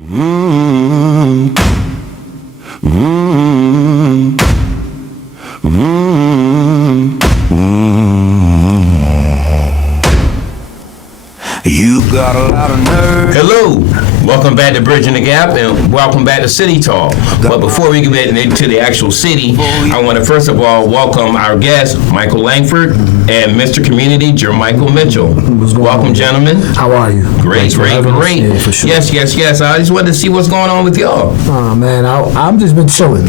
Mm-hmm. Mm-hmm. Mm-hmm. You got a lot of nerve. Hello, welcome back to Bridging the Gap and welcome back to City Talk. But before we get into the actual city, I want to first of all welcome our guest, Michael Langford, and Mr. Community, Jermichael Mitchell. Welcome, gentlemen. How are you? Great. Yeah, for sure. Yes. I just wanted to see what's going on with y'all. Oh, man, I've just been chilling,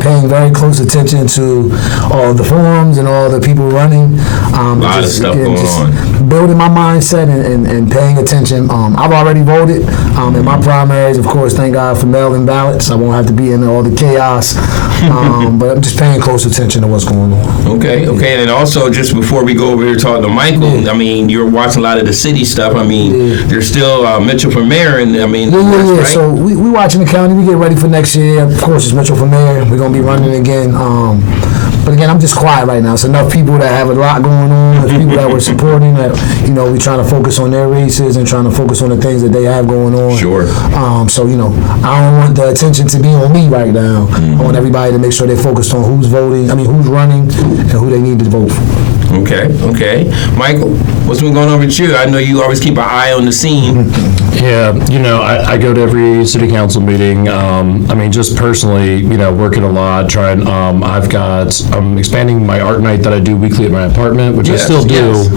paying very close attention to all the forums and all the people running. A lot of stuff going on. Building my mindset and paying attention. I've already voted in my primaries, of course. Thank God for mail-in ballots. I won't have to be in all the chaos. But I'm just paying close attention to what's going on. Okay. And also, just before we go over here talking to Michael, I mean, you're watching a lot of the city stuff. I mean, there's still Mitchell for mayor, and I mean, yeah. Right? So we watching the county. We get ready for next year. Of course, it's Mitchell for mayor. We're gonna be running again. But again, I'm just quiet right now. It's enough people that have a lot going on. There's people that we're supporting that, we're trying to focus on their races and trying to focus on the things that they have going on. Sure. So, I don't want the attention to be on me right now. I want everybody to make sure they're focused on who's running, and who they need to vote for. Okay. Michael, what's been going on with you? I know you always keep an eye on the scene. Yeah, I go to every city council meeting. Just personally, working a lot, I'm expanding my art night that I do weekly at my apartment, which I still do.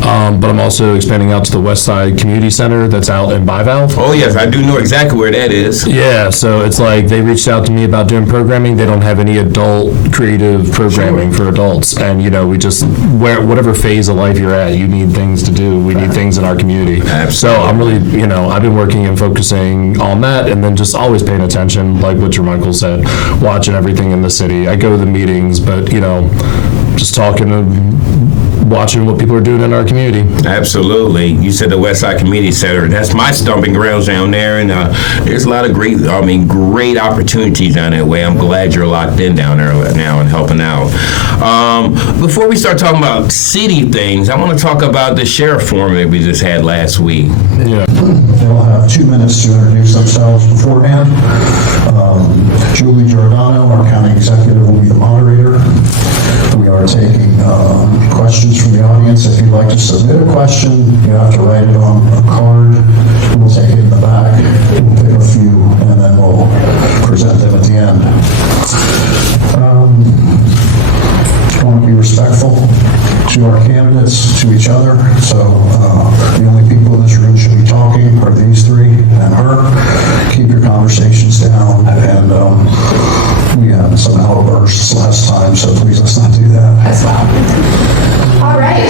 But I'm also expanding out to the West Side Community Center that's out in Bivalve. Oh, yes, I do know exactly where that is. Yeah, so it's like they reached out to me about doing programming. They don't have any adult creative programming for adults. And, we just, whatever phase of life you're at, you need things to do. We need things in our community. Absolutely. So I'm really, I've been working and focusing on that, and then just always paying attention, like what Jermichael said, watching everything in the city. I go to the meetings, but, just talking and watching what people are doing in our community. Absolutely. You said the West Side Community Center. That's my stomping grounds down there, and there's a lot of great opportunities down that way. I'm glad you're locked in down there now and helping out. Before we start talking about city things, I want to talk about the sheriff forum that we just had last week. Yeah. They'll have 2 minutes to introduce themselves beforehand. Julie Giordano, our county executive, will be the moderator. We are taking questions from the audience. If you'd like to submit a question, you have to write it on a card. We'll take it in the back. We'll pick a few, and then we'll present them at the end. I want to be respectful to our candidates, to each other. So the only people in this room should be talking are these three and her. Keep your conversations down, and we had some outbursts last time, so please let's not do that. As well. All right,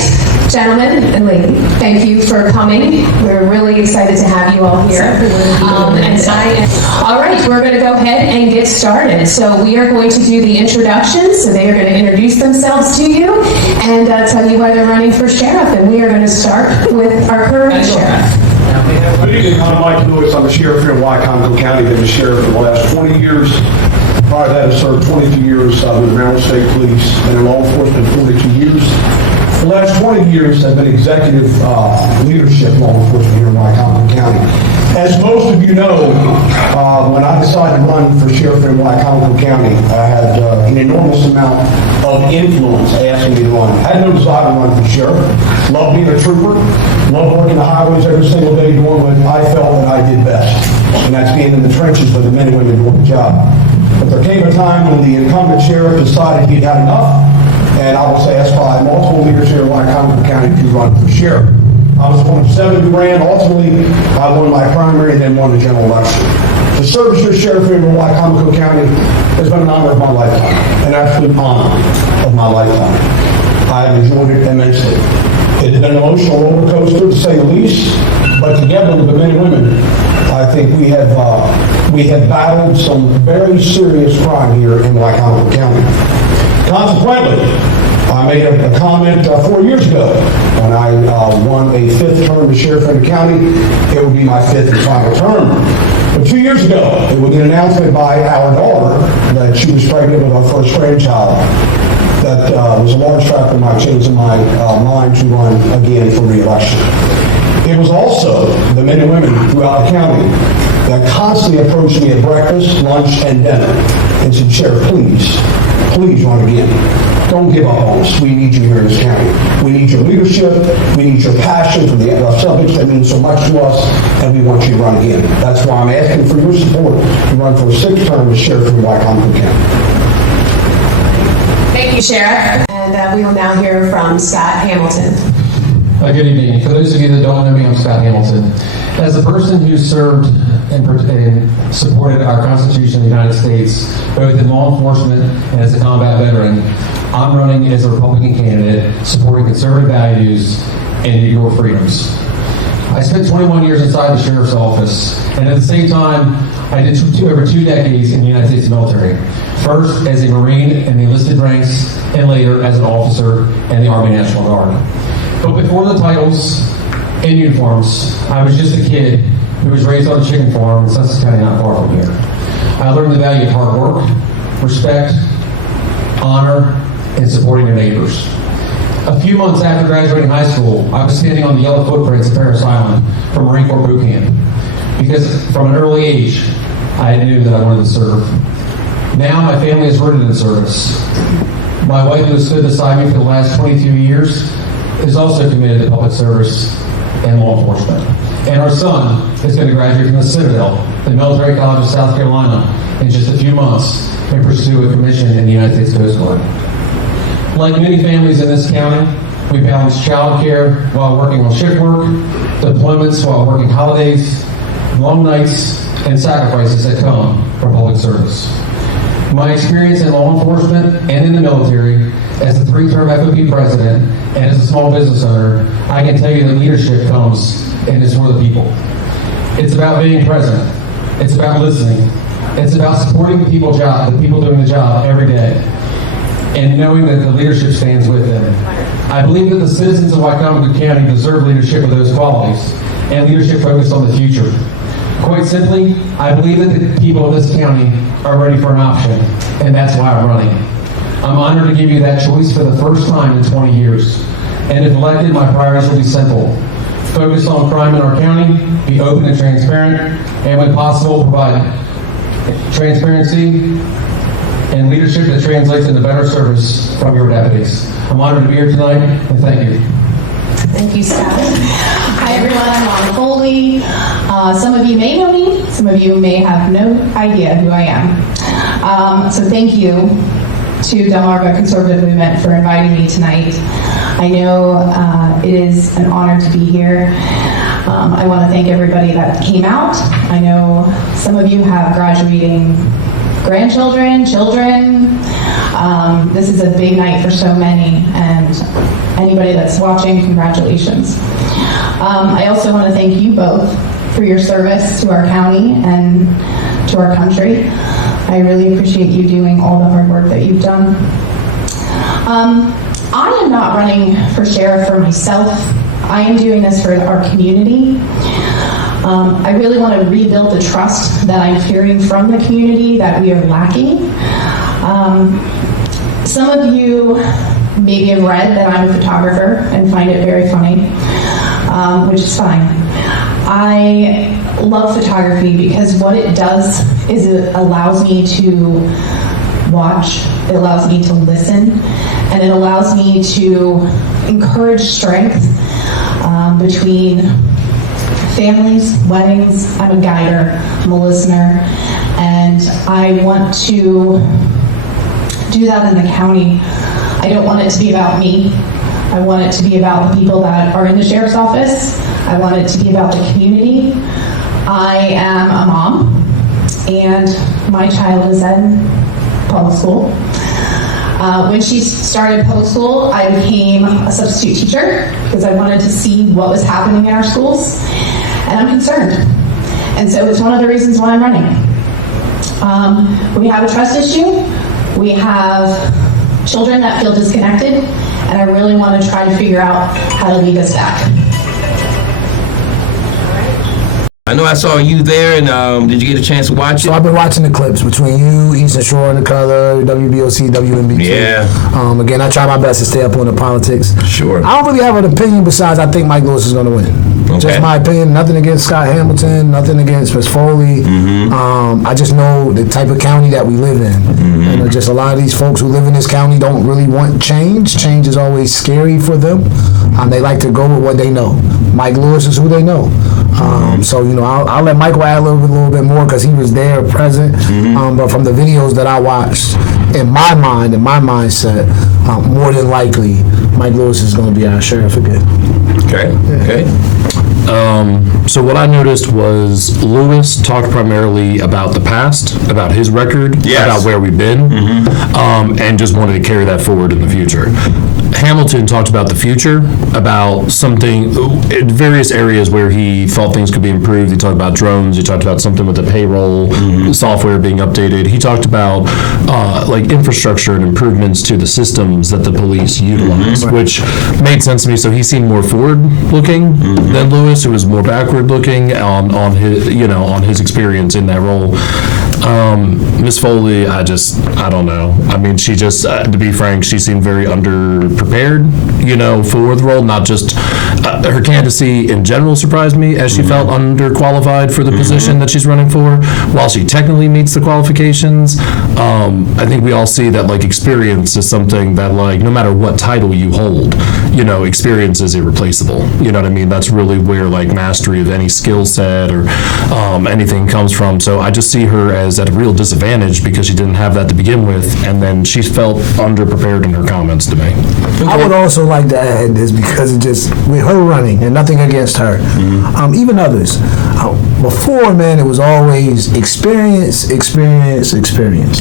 gentlemen and lady, thank you for coming. We're really excited to have you all here. All right, we're going to go ahead and get started. So we are going to do the introductions. So they are going to introduce themselves to you and tell you why they're running for sheriff. And we are going to start with our current sheriff. Good evening, I'm Mike Lewis. I'm a sheriff here in Wycomico County. I've been a sheriff for the last 20 years. Prior to that, I served 22 years with the Maryland State Police and in law enforcement 42 years. The last 20 years, I've been executive leadership law enforcement here in Wycomico County. As most of you know, when I decided to run for sheriff in Wycomico County, I had an enormous amount of influence asking me to run. I had no desire to run for sheriff. Loved being a trooper. Loved working the highways every single day doing what I felt that I did best. And that's being in the trenches with the men and women doing the job. But there came a time when the incumbent sheriff decided he'd had enough, and I was asked by multiple leaders here in Wycomico County to run for sheriff. I was one of 7 who ran. Ultimately, I won my primary and then won the general election. To serve as your sheriff here in Wycomico County has been an honor of my lifetime, an absolute honor of my lifetime. I have enjoyed it immensely. It has been an emotional roller coaster, to say the least, but together with the men and women, I think we have battled some very serious crime here in Wycomico County. Consequently, I made a comment 4 years ago when I won a 5th term as sheriff in the county. It would be my 5th and final term. But 2 years ago, it was an announcement by our daughter that she was pregnant with our first grandchild. That was a large factor in my change in my mind to run again for re-election. It was also the men and women throughout the county that constantly approached me at breakfast, lunch, and dinner and said, Sheriff, please run again. Don't give up on us. We need you here in this county. We need your leadership. We need your passion for the subjects that mean so much to us, and we want you to run again. That's why I'm asking for your support to run for a 6th term as Sheriff in Wycombe County. Thank you, Sheriff. And we will now hear from Scott Hamilton. Good evening. For those of you that don't know me, I'm Scott Hamilton. As a person who served and supported our Constitution of the United States, both in law enforcement and as a combat veteran, I'm running as a Republican candidate supporting conservative values and your freedoms. I spent 21 years inside the Sheriff's Office, and at the same time, I did over 2 decades in the United States military. First as a Marine in the enlisted ranks, and later as an officer in the Army National Guard. But before the titles and uniforms, I was just a kid who was raised on a chicken farm in Sussex County, not far from here. I learned the value of hard work, respect, honor, and supporting your neighbors. A few months after graduating high school, I was standing on the yellow footprints of Parris Island from Marine Corps boot camp. Because from an early age, I knew that I wanted to serve. Now my family is rooted in service. My wife, who has stood beside me for the last 22 years, is also committed to public service and law enforcement. And our son is going to graduate from the Citadel, the Military College of South Carolina, in just a few months and pursue a commission in the United States Coast Guard. Like many families in this county, we balance child care while working on shift work, deployments while working holidays, long nights, and sacrifices that come from public service. My experience in law enforcement and in the military, as a 3-term FOP president and as a small business owner, I can tell you that leadership comes and is for the people. It's about being present. It's about listening. It's about supporting the people doing the job every day, and knowing that the leadership stands with them. I believe that the citizens of Wycombe County deserve leadership of those qualities and leadership focused on the future. Quite simply, I believe that the people of this county are ready for an option, and that's why I'm running. I'm honored to give you that choice for the first time in 20 years. And if elected, my priorities will be simple. Focus on crime in our county, be open and transparent, and when possible, provide transparency and leadership that translates into better service from your deputies. I'm honored to be here tonight, and thank you. Thank you, Scott. Hi, everyone. I'm Lonnie Foley. Some of you may know me. Some of you may have no idea who I am. So thank you to Delmarva Conservative Movement for inviting me tonight. I know it is an honor to be here. I want to thank everybody that came out. I know some of you have graduating grandchildren, children. This is a big night for so many, and anybody that's watching, congratulations. I also want to thank you both for your service to our county and to our country. I really appreciate you doing all the hard work that you've done. I am not running for sheriff for myself. I am doing this for our community. I really want to rebuild the trust that I'm hearing from the community that we are lacking. Some of you maybe have read that I'm a photographer and find it very funny, which is fine. I love photography because what it does is it allows me to watch, it allows me to listen, and it allows me to encourage strength between families, weddings. I'm a guider, I'm a listener, and I want to do that in the county. I don't want it to be about me. I want it to be about the people that are in the sheriff's office. I want it to be about the community. I am a mom, and my child is in public school. When she started public school, I became a substitute teacher because I wanted to see what was happening in our schools, and I'm concerned. And so it's one of the reasons why I'm running. We have a trust issue. We have children that feel disconnected, and I really want to try to figure out how to lead us back. I know I saw you there, and did you get a chance to watch So it? I've been watching the clips between you, Eastern Shore and the Color, WBOC, WNBT. Yeah. Again, I try my best to stay up on the politics. Sure. I don't really have an opinion besides I think Mike Lewis is going to win. Okay. Just my opinion. Nothing against Scott Hamilton. Nothing against Miss Foley. I just know the type of county that we live in. And just a lot of these folks who live in this county don't really want change. Change is always scary for them. They like to go with what they know. Mike Lewis is who they know. So, I'll let Michael add a little bit more because he was there, present. But from the videos that I watched, in my mind, in my mindset, more than likely, Mike Lewis is going to be our sheriff again. Okay. Okay. So what I noticed was Lewis talked primarily about the past, about his record, Yes. about where we've been, and just wanted to carry that forward in the future. Hamilton talked about the future, about something in various areas where he thought things could be improved. He talked about drones. He talked about something with the payroll software being updated. He talked about like infrastructure and improvements to the systems that the police utilize, which made sense to me. So he seemed more forward-looking than Lewis, who was more backward-looking on his on his experience in that role. Miss Foley, I don't know. I mean, she just, to be frank, she seemed very underprepared, for the role. Not just her candidacy in general surprised me, as she felt underqualified for the position that she's running for. While she technically meets the qualifications, I think we all see that experience is something that no matter what title you hold, experience is irreplaceable. You know what I mean? That's really where mastery of any skill set or anything comes from. So I just see her as at a real disadvantage because she didn't have that to begin with, and then she felt underprepared in her comments to me. I would also like to add this because it just, with her running, and nothing against her, even others, before, man, it was always experience.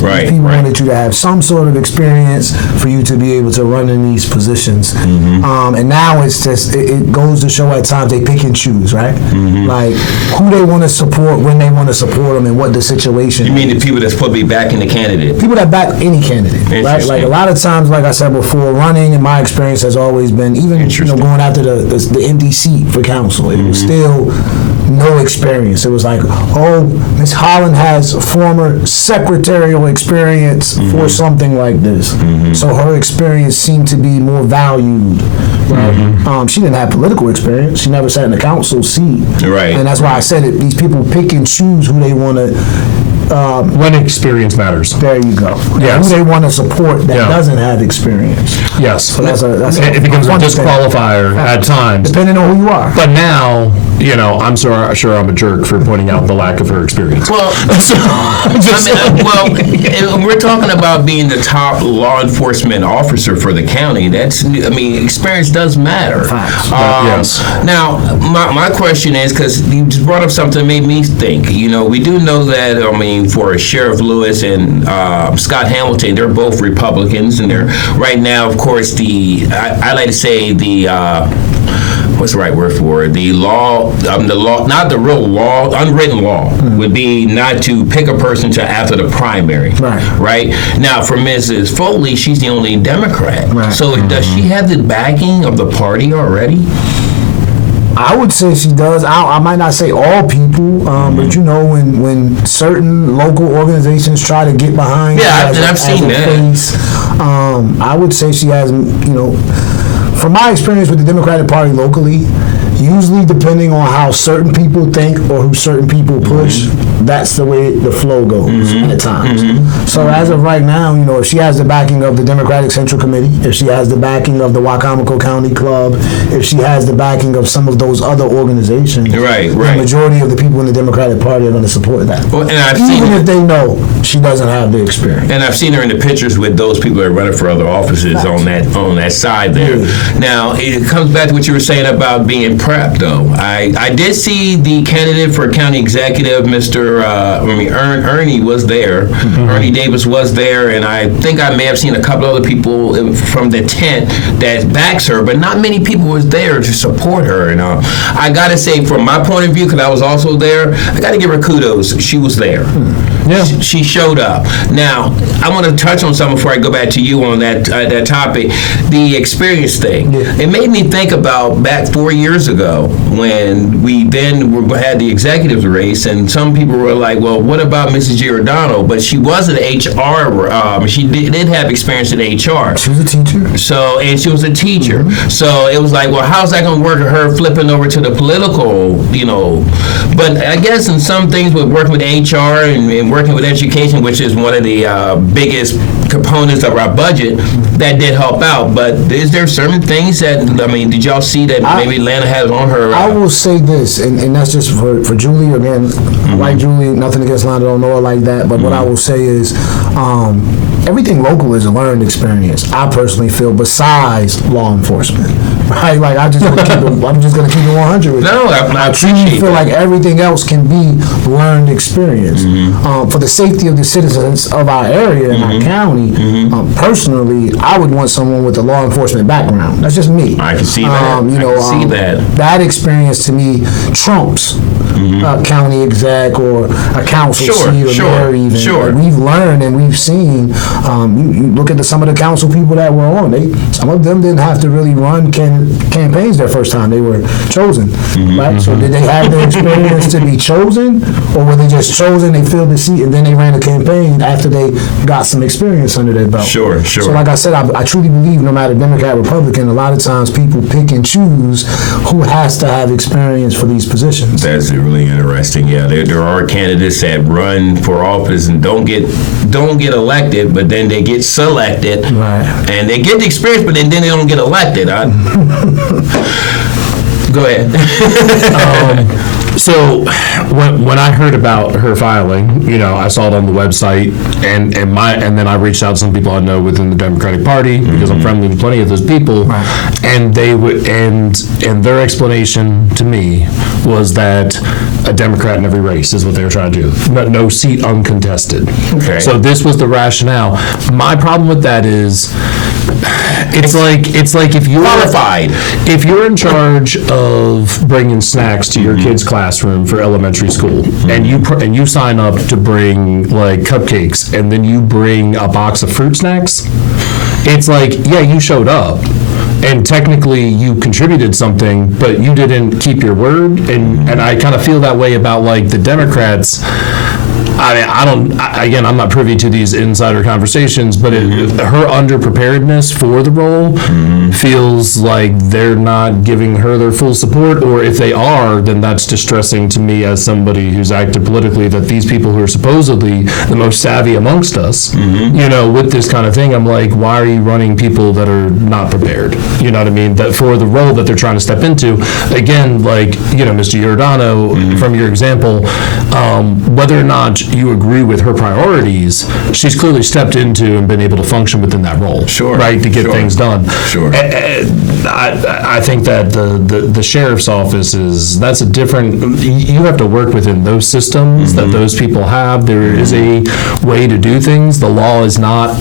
Right, People right. wanted you to have some sort of experience for you to be able to run in these positions. And now it's just, it goes to show at times they pick and choose, right? Like, who they want to support, when they want to support them, and what the situation You mean the people that's supposed to be backing the candidate? people that back any candidate, right? Interesting. Like a lot of times, like I said before, running in my experience has always been, even Interesting. going after the empty seat for council, it was still no experience. It was like, oh, Miss Holland has former secretarial experience for something like this, so her experience seemed to be more valued. Right? She didn't have political experience. She never sat in the council seat. Right. And that's why I said it. These people pick and choose who they want to. When experience matters. There you go. Yes. Who they want to support that Yeah. doesn't have experience. Yes. So that's it becomes a one thing. disqualifier at times. Depending on who you are. But now, I'm sure I'm a jerk for pointing out the lack of her experience. Well, we're talking about being the top law enforcement officer for the county. Experience does matter. Facts. Yes. Now, my question is, because you just brought up something that made me think. We do know that, for Sheriff Lewis and Scott Hamilton, they're both Republicans, and they're right now, of course, I like to say what's the right word for it? The law, not the real law, unwritten law would be not to pick a person till after the primary. Right? Now, for Mrs. Foley, she's the only Democrat. Right. So does she have the backing of the party already? I would say she does. I might not say all people, but when certain local organizations try to get behind I've seen that. face, I would say she has, from my experience with the Democratic Party locally, usually depending on how certain people think or who certain people push, that's the way the flow goes at times. So as of right now, if she has the backing of the Democratic Central Committee, if she has the backing of the Wicomico County Club, if she has the backing of some of those other organizations, Right. the majority of the people in the Democratic Party are going to support that. Well, and Even if they know she doesn't have the experience. And I've seen her in the pictures with those people that are running for other offices on that side there. Now, it comes back to what you were saying about being prepped, though. I did see the candidate for county executive, Ernie was there. Ernie Davis was there, and I think I may have seen a couple other people from the tent that backs her, but not many people was there to support her. And I got to say, from my point of view, because I was also there, I got to give her kudos. She was there. Yeah. She showed up. Now, I want to touch on something before I go back to you on that topic. The experience thing. Yeah. It made me think about back 4 years ago when we then had the executives race, and some people were like, well, what about Mrs. Giordano? But she was an HR, she did have experience in HR. She was a teacher. So, and she was a teacher. So it was like, well, how's that going to work with her flipping over to the political, But I guess in some things with working with HR and working with education, which is one of the biggest components of our budget, that did help out. But is there certain things that, did y'all see that maybe Lana has on her? I will say this, and that's just for Julie. Again, I like Julie, nothing against Lana, don't know her like that. But what I will say is, everything local is a learned experience, I personally feel, besides law enforcement. Right? Like, I'm just going to keep it 100 with you. No, I truly feel like everything else can be learned experience. For the safety of the citizens of our area and our county, personally, I would want someone with a law enforcement background. That's just me. I can see that. I can see that. That experience to me trumps a county exec or a council seat or mayor even. Sure. Like, we've learned and we've seen. You look at some of the council people that were on. Some of them didn't have to really run campaigns their first time they were chosen. Right? So did they have the experience to be chosen, or were they just chosen? They filled the seat and then they ran a campaign after they got some experience under their belt. Sure. So like I said, I truly believe no matter Democrat, Republican, a lot of times people pick and choose who has to have experience for these positions. That's really interesting. Yeah, there are candidates that run for office and don't get elected, but then they get selected, right? And they get the experience, but then they don't get elected. Go ahead. So when I heard about her filing, I saw it on the website, and then I reached out to some people I know within the Democratic Party because I'm friendly with plenty of those people, right. And they would and their explanation to me was that a Democrat in every race is what they were trying to do. No seat uncontested. Okay. So this was the rationale. My problem with that is, it's like if you're qualified. If you're in charge of bringing snacks to your kid's classroom for elementary school, and you sign up to bring like cupcakes, and then you bring a box of fruit snacks, it's like, yeah, you showed up. And technically, you contributed something, but you didn't keep your word. And I kind of feel that way about like the Democrats. I'm not privy to these insider conversations, but her underpreparedness for the role feels like they're not giving her their full support, or if they are, then that's distressing to me as somebody who's active politically, that these people who are supposedly the most savvy amongst us, with this kind of thing, I'm like, why are you running people that are not prepared? You know what I mean? That for the role that they're trying to step into, again, like, Mr. Giordano, from your example, whether or not you agree with her priorities, she's clearly stepped into and been able to function within that role. Sure. Right, to get things done. Sure. I think that the sheriff's office that's a different, you have to work within those systems that those people have. There is a way to do things. The law is not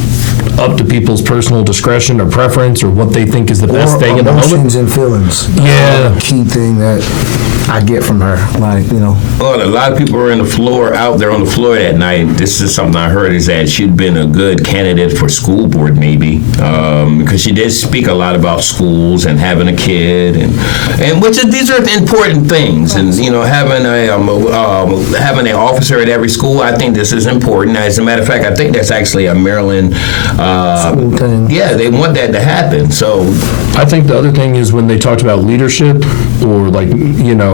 up to people's personal discretion or preference or what they think is the best thing in the moment. Emotions and feelings. Yeah. Key thing that I get from her, Well, a lot of people were out there on the floor that night. This is something I heard, is that she'd been a good candidate for school board, maybe, because she did speak a lot about schools and having a kid, and these are important things. And having an officer at every school, I think this is important. As a matter of fact, I think that's actually a Maryland school thing. Yeah, they want that to happen. So I think the other thing is when they talked about leadership or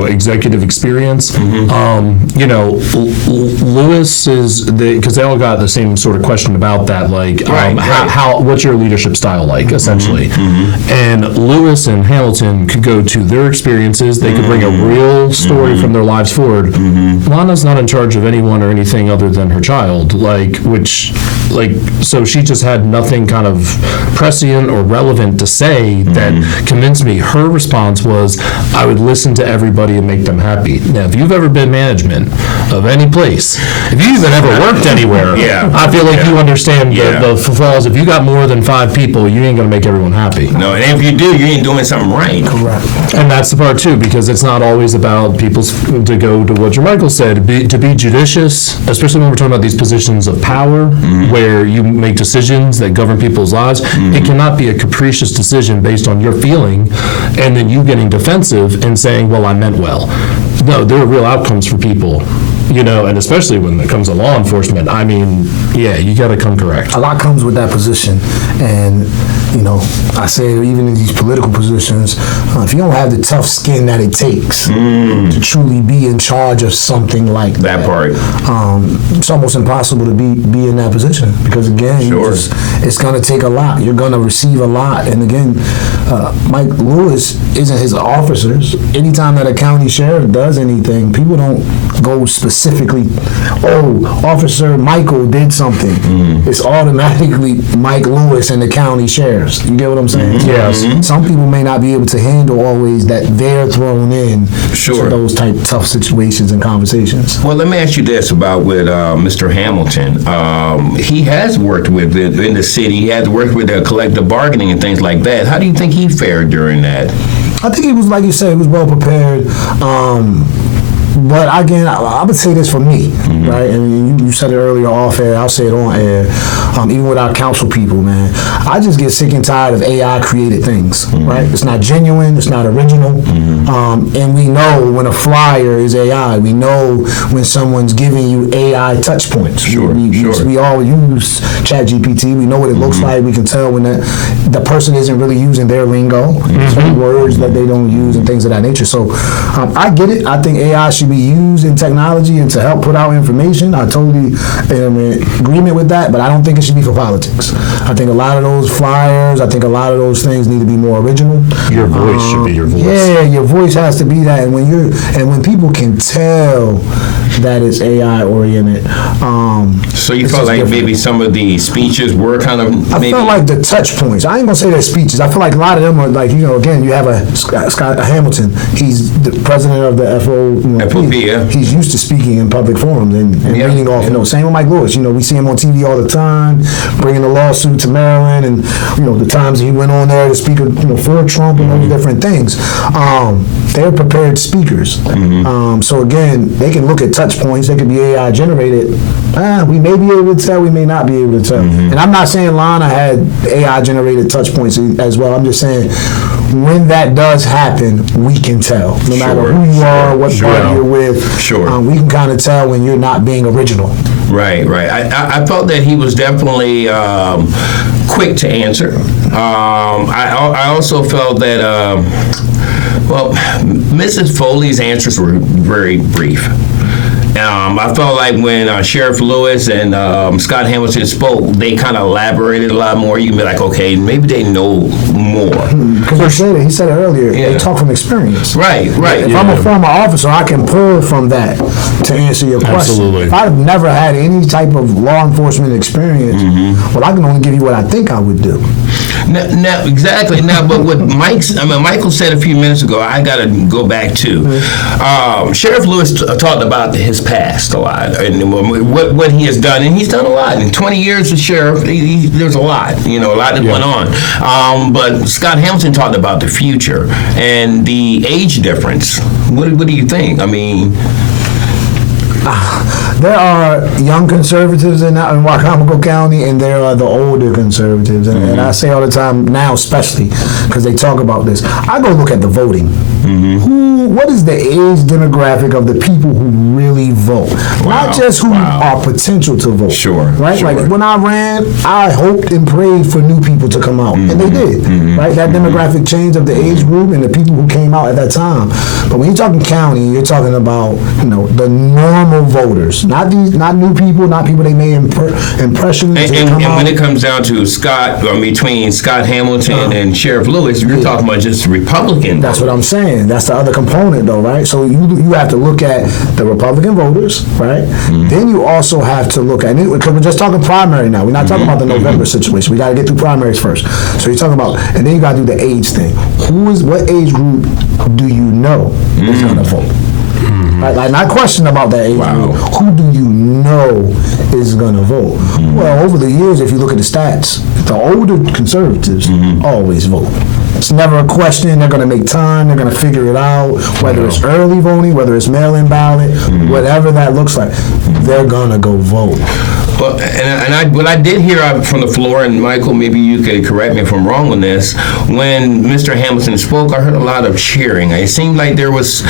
executive experience, Lewis is because they all got the same sort of question about that, like how what's your leadership style like, essentially. And Lewis and Hamilton could go to their experiences. They could bring a real story from their lives forward. Lana's not in charge of anyone or anything other than her child, which so she just had nothing kind of prescient or relevant to say that convinced me. Her response was, I would listen to everybody and make them happy. Now, if you've ever been management of any place, if you've even ever worked anywhere, I feel like you understand the flaws. If you got more than 5 people, you ain't going to make everyone happy. No, and if you do, you ain't doing something right. Correct. And that's the part, too, because it's not always about people's, to go to what Jermichael said, to be judicious, especially when we're talking about these positions of power, where you make decisions that govern people's lives. It cannot be a capricious decision based on your feeling, and then you getting defensive and saying, well, I meant well. No, there are real outcomes for people. And especially when it comes to law enforcement, I mean, you got to come correct. A lot comes with that position, and I say even in these political positions, if you don't have the tough skin that it takes to truly be in charge of something like that part, it's almost impossible to be in that position, because again, it's going to take a lot. You're going to receive a lot, and again, Mike Lewis isn't his officers. Anytime that a county sheriff does anything, people don't go specifically, Officer Michael did something. It's automatically Mike Lewis and the county sheriffs. You get what I'm saying? Yes. Some people may not be able to handle always that they're thrown in to those type tough situations and conversations. Well, let me ask you this about with Mr. Hamilton. He has worked with in the city. He has worked with collective bargaining and things like that. How do you think he fared during that? I think he was, like you said, he was well prepared. But again, I would say this for me, right? And you said it earlier off air, I'll say it on air. Even with our council people, man, I just get sick and tired of AI created things, right? It's not genuine, it's not original. And we know when a flyer is AI. We know when someone's giving you AI touch points. We all use ChatGPT. We know what it looks like. We can tell when the person isn't really using their lingo, certain words that they don't use and things of that nature. So I get it. I think AI should be used in technology and to help put out information. I totally am in agreement with that, but I don't think it should be for politics. I think a lot of those flyers, I think a lot of those things need to be more original. Your voice should be your voice. Yeah, your voice has to be that. And when people can tell that it's AI oriented. So you felt like different. Maybe some of the speeches were kind of. I felt like the touch points. I ain't gonna say they're speeches. I feel like a lot of them are like, again, you have a Scott Hamilton. He's the president of the FOP. He's used to speaking in public forums and reading off notes. Same with Mike Lewis. We see him on TV all the time, bringing a lawsuit to Maryland, and the times he went on there to speak, for Trump and those different things. They're prepared speakers. So again, they can look at touch points. They can be AI generated. We may be able to tell. We may not be able to tell. And I'm not saying Lana had AI generated touch points as well. I'm just saying when that does happen, we can tell. No matter who you are, what party you're with. We can kind of tell when you're not being original. Right. I felt that he was definitely quick to answer. I also felt that, Mrs. Foley's answers were very brief. I felt like when Sheriff Lewis and Scott Hamilton spoke, they kind of elaborated a lot more. You can be like, okay, maybe they know more. Because he said it earlier, they talk from experience. Right. If I'm a former officer, I can pull from that to answer your question. Absolutely. If I've never had any type of law enforcement experience, well, I can only give you what I think I would do. Now, exactly. Now, but what Michael said a few minutes ago, I got to go back to. Sheriff Lewis talked about his past a lot and what he has done, and he's done a lot. In 20 years as sheriff, there's a lot, a lot that went on. But Scott Hamilton talked about the future and the age difference. What do you think? I mean, there are young conservatives in Wicomico County, and there are the older conservatives. And I say all the time now, especially because they talk about this. I go look at the voting. What is the age demographic of the people who really vote? Not just who are potential to vote. Right? Like when I ran, I hoped and prayed for new people to come out, and they did. Right? That demographic change of the age group and the people who came out at that time. But when you're talking county, you're talking about the normal normal voters, not new people, not people they made impressions. And when it comes down to between Scott Hamilton and Sheriff Lewis, you're talking about just Republican. That's what I'm saying. That's the other component, though, right? So you have to look at the Republican voters, right? Then you also have to look at it, because we're just talking primary now. We're not talking about the November situation. We got to get through primaries first. So you're talking about, and then you got to do the age thing. What age group do you know is going to vote? Right? Like, not question about that age group. Who do you know is going to vote? Well, over the years, if you look at the stats, the older conservatives always vote. It's never a question. They're going to make time. They're going to figure it out. Whether it's early voting, whether it's mail-in ballot, whatever that looks like, they're going to go vote. Well, what I did hear from the floor, and Michael, maybe you could correct me if I'm wrong on this, when Mr. Hamilton spoke, I heard a lot of cheering. It seemed like there was,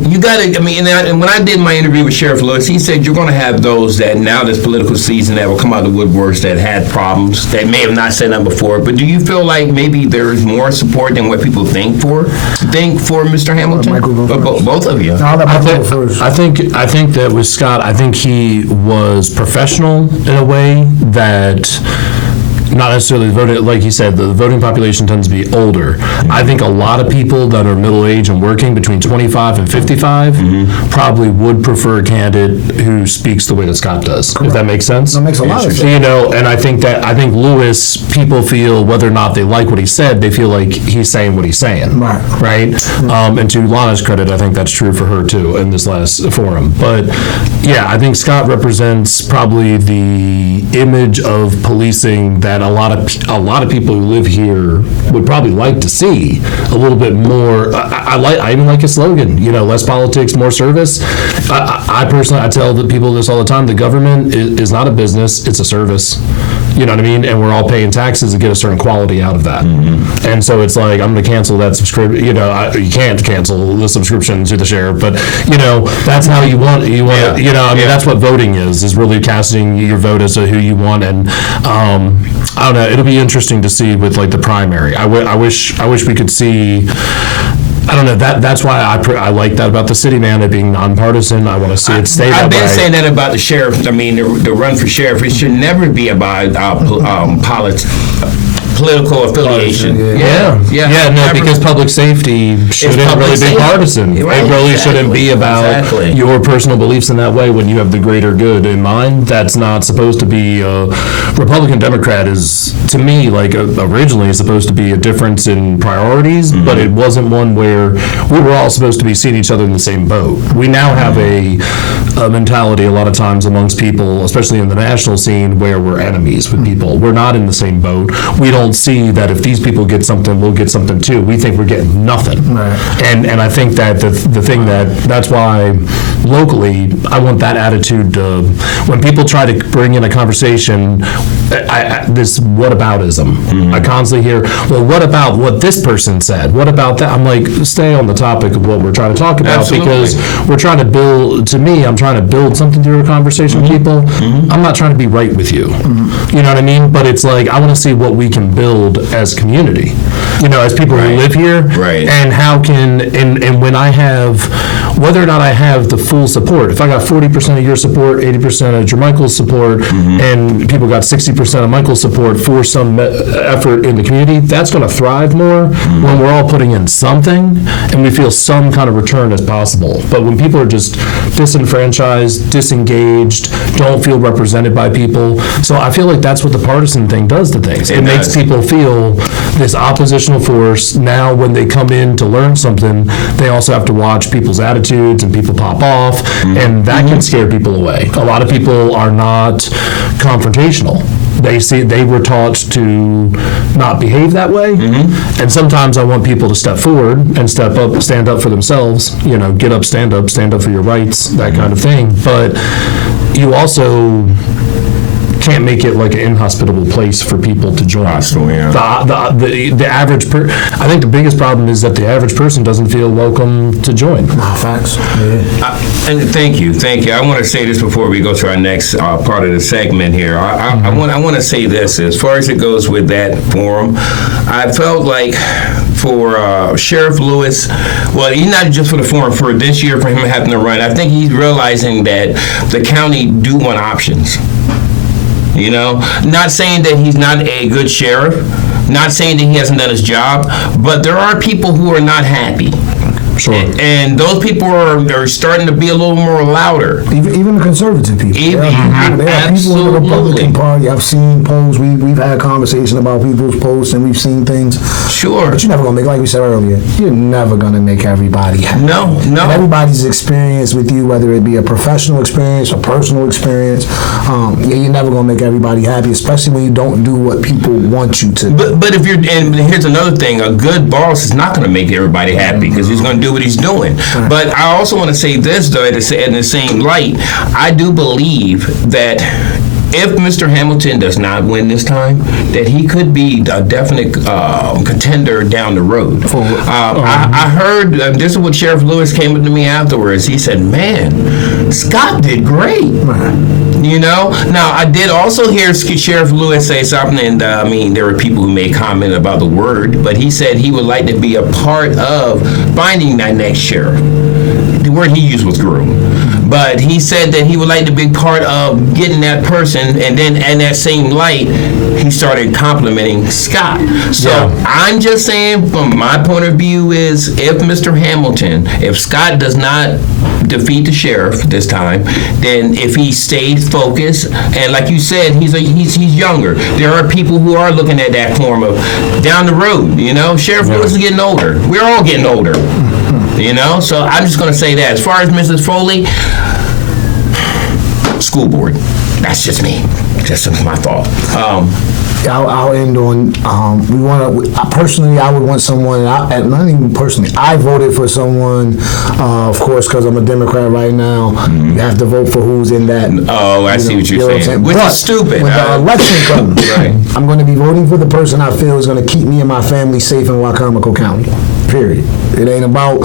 and when I did my interview with Sheriff Lewis, he said you're going to have those that now this political season that will come out of the woodworks that had problems, that may have not said that before, but do you feel like maybe there's more support than what people think for Mr. Hamilton? Both of you. I think that with Scott, I think he was professional in a way that not necessarily voting, like you said, the voting population tends to be older. I think a lot of people that are middle-aged and working between 25 and 55 probably would prefer a candidate who speaks the way that Scott does, if that makes sense. That makes a lot of sense. And I think Lewis, people feel, whether or not they like what he said, they feel like he's saying what he's saying. Right? And to Lana's credit, I think that's true for her too in this last forum. But yeah, I think Scott represents probably the image of policing that a lot of people who live here would probably like to see a little bit more. I even like his slogan, less politics, more service. I personally, I tell the people this all the time, the government is not a business, it's a service. You know what I mean? And we're all paying taxes to get a certain quality out of that. And so it's like, I'm going to cancel that subscription. You can't cancel the subscription to the sheriff, but that's how you want it. That's what voting is really casting your vote as to who you want. And I don't know, it'll be interesting to see with like the primary. I wish we could see. I don't know. That's why I like that about the city, man. It being nonpartisan. I want to see it stay that way. I've been saying that about the sheriff. I mean, the run for sheriff. It should never be about political affiliation. Because public safety shouldn't really be partisan. It really shouldn't be about your personal beliefs in that way when you have the greater good in mind. That's not supposed to be. Republican Democrat is, to me, like originally supposed to be a difference in priorities, but it wasn't one where we were all supposed to be seeing each other in the same boat. We now have a mentality a lot of times amongst people, especially in the national scene, where we're enemies with people. We're not in the same boat. We don't see that if these people get something, we'll get something too. We think we're getting nothing. Right. And I think that the thing that's why locally I want that attitude to, when people try to bring in a conversation, this whataboutism. I constantly hear, well, what about what this person said? What about that? I'm like, stay on the topic of what we're trying to talk about. Because we're trying to build, to me, I'm trying to build something through a conversation with people. I'm not trying to be right with you. You know what I mean? But it's like, I want to see what we can build as community, as people who live here. Right. And how can, and when I have, whether or not I have the full support, if I got 40% of your support, 80% of Jermichael's support, and people got 60% of Michael's support for some effort in the community, that's going to thrive more when we're all putting in something and we feel some kind of return as possible. But when people are just disenfranchised, disengaged, don't feel represented by people, so I feel like that's what the partisan thing does to things. It makes people feel this oppositional force. Now when they come in to learn something, they also have to watch people's attitudes and people pop off, and that can scare people away. A lot of people are not confrontational. They were taught to not behave that way, and sometimes I want people to step forward and step up, stand up for themselves, get up, stand up for your rights, that kind of thing. But you also, can't make it like an inhospitable place for people to join. Hostile, yeah. The average I think the biggest problem is that the average person doesn't feel welcome to join. Facts. Yeah. And thank you. I want to say this before we go to our next part of the segment here. I want to say this as far as it goes with that forum. I felt like for Sheriff Lewis, well, he's not just for the forum, for this year for him having to run. I think he's realizing that the county do want options. You know, not saying that he's not a good sheriff, not saying that he hasn't done his job, but there are people who are not happy. Sure. And those people are starting to be a little more louder. Even the conservative people. There are people in the Republican Party. I've seen polls. We've had a conversation about people's posts, and we've seen things. Sure. But you're never going to make, like we said earlier, you're never going to make everybody happy. No. And everybody's experience with you, whether it be a professional experience or personal experience, you're never going to make everybody happy, especially when you don't do what people want you to. But if and here's another thing, a good boss is not going to make everybody happy because he's going to do what he's doing. Right. But I also want to say this, though, in the same light, I do believe that if Mr. Hamilton does not win this time, that he could be a definite contender down the road. I heard, this is what Sheriff Lewis came up to me afterwards. He said, man, Scott did great. You know? Now, I did also hear Sheriff Lewis say something, and there were people who made comment about the word, but he said he would like to be a part of finding that next sheriff. The word he used was groom. But he said that he would like to be part of getting that person, and then in that same light, he started complimenting Scott. So I'm just saying, from my point of view, is if Mr. Hamilton, if Scott does not defeat the sheriff this time, then if he stays focused, and like you said, he's younger. There are people who are looking at that form of down the road. You know, Sheriff Lewis is getting older. We're all getting older. You know, so I'm just going to say that. As far as Mrs. Foley, school board. That's just me. Just my thought. I'll end on, personally, I would want someone, not even personally, I voted for someone, of course, because I'm a Democrat right now. You have to vote for who's in that. Oh, I see what you're saying. Which is stupid. When the election comes, right, I'm going to be voting for the person I feel is going to keep me and my family safe in Wycomico County, period. It ain't about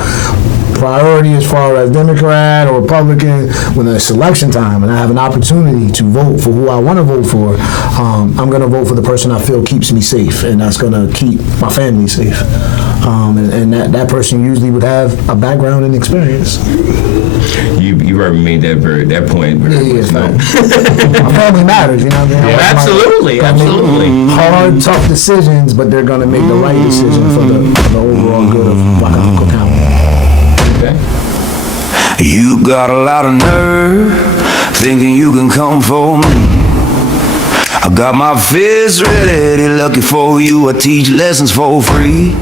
priority as far as Democrat or Republican. When it's election time and I have an opportunity to vote for who I want to vote for, I'm going to vote for the person I feel keeps me safe, and that's going to keep my family safe. And that person usually would have a background and experience. You already made that point. My family matters, you know what I mean? Absolutely. Hard, tough decisions, but they're going to make the right decision for the overall good of Wycomico County. You got a lot of nerve, thinking you can come for me. I got my fist ready, lucky for you, I teach lessons for free.